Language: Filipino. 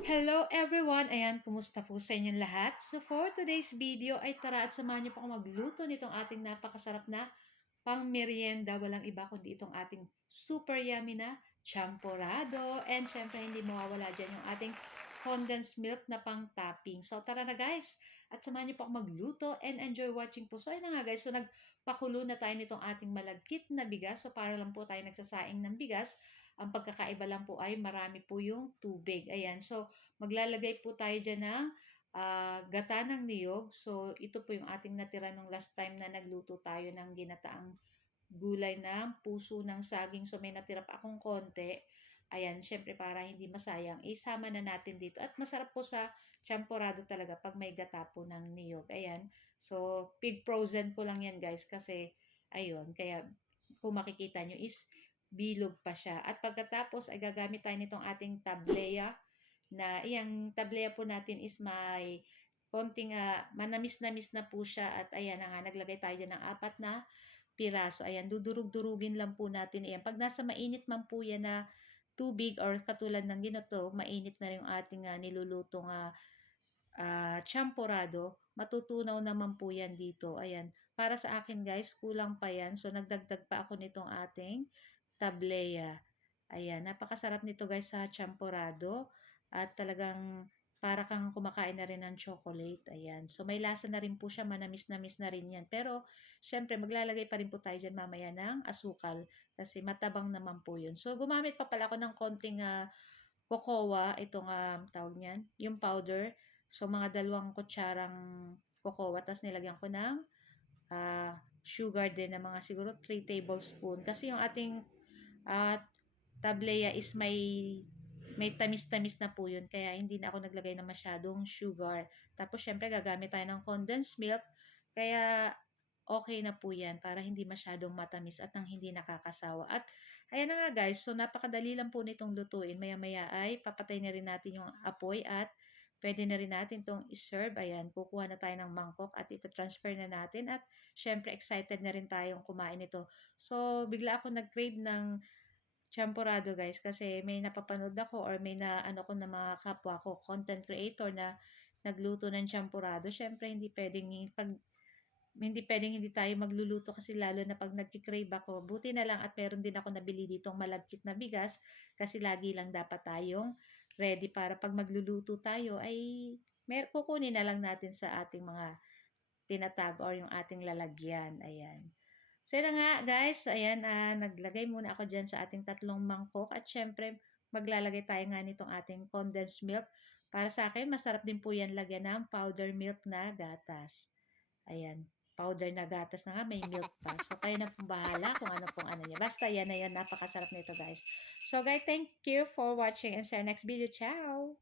Hello everyone! Ayan, kumusta po sa inyong lahat? So for today's video ay tara at samahan niyo po ako magluto nitong ating napakasarap na pang-merienda. Walang iba kundi itong ating super yummy na champorado. And syempre hindi mawawala dyan yung ating condensed milk na pang-topping. So tara na guys! At samahan niyo po ako magluto and enjoy watching po. So ayun na nga guys, so nagpakulo na tayo nitong ating malagkit na bigas. So para lang po tayo nagsasaing ng bigas. Ang pagkakaiba lang po ay marami po yung tubig. Ayan, so maglalagay po tayo dyan ng gata ng niyog. So, ito po yung ating natira nung last time na nagluto tayo ng ginataang gulay ng puso ng saging. So, may natira pa akong konti. Ayan, syempre para hindi masayang, isama na natin dito. At masarap po sa champorado talaga pag may gata po ng niyog. Ayan, so pig frozen ko lang yan guys kasi ayun, kaya kung makikita nyo is bilog pa siya. At pagkatapos ay gagamit tayo nitong ating tableya na iyang tableya po natin is may konting manamis-namis na po siya at ayan na nga naglagay tayo dyan ng 4 na piraso. Ayan, dudurug-durugin lang po natin iyan. Pag nasa mainit man po yan na tubig or katulad ng ginato, mainit na rin yung ating nilulutong champorado, matutunaw naman po yan dito. Ayan, para sa akin guys, kulang pa yan. So, nagdagdag pa ako nitong ating tableya. Ayan, napakasarap nito guys sa champorado. At talagang para kang kumakain na rin ng chocolate. Ayan, so may lasa na rin po siya, manamis-namis na rin yan. Pero, syempre, maglalagay pa rin po tayo dyan mamaya ng asukal. Kasi matabang naman po yun. So, gumamit pa pala ako ng konting cocoa, itong tawag niyan, yung powder. So, mga 2 kutsarang cocoa, tapos nilagyan ko ng sugar din na mga siguro 3 tablespoon. Kasi yung ating uh, tableya is may tamis-tamis na po yun. Kaya hindi na ako naglagay ng masyadong sugar. Tapos, syempre, gagamit tayo ng condensed milk. Kaya, okay na po yan para hindi masyadong matamis at nang hindi nakakasawa. At, ayan na nga guys. So, napakadali lang po nitong lutuin. Maya-maya ay papatay na rin natin yung apoy at pwede na rin natin itong iserve. Ayan, kukuha na tayo ng mangkok at ito-transfer na natin. At, syempre, excited na rin tayong kumain ito. So, bigla ako nag-crave ng champorado guys kasi may napapanood ako or may naano ko na mga kapwa ko content creator na nagluto ng champorado. Syempre hindi pwedeng hindi tayo magluluto kasi lalo na pag nagki-crave ako. Buti na lang at meron din ako nabili ditong malagkit na bigas kasi lagi lang dapat tayong ready para pag magluluto tayo ay kukunin na lang natin sa ating mga tinatago or yung ating lalagyan. Ayan. So, yun na nga guys, ayan, naglagay muna ako dyan sa ating 3 mangkok at syempre, maglalagay tayo nga nitong ating condensed milk. Para sa akin, masarap din po yan lagyan ng powder milk na gatas. Ayan, powder na gatas na nga, may milk pa. So, kayo na pong bahala kung ano pong ano niya. Basta yan na yan, napakasarap nito guys. So guys, thank you for watching and see you next video. Ciao!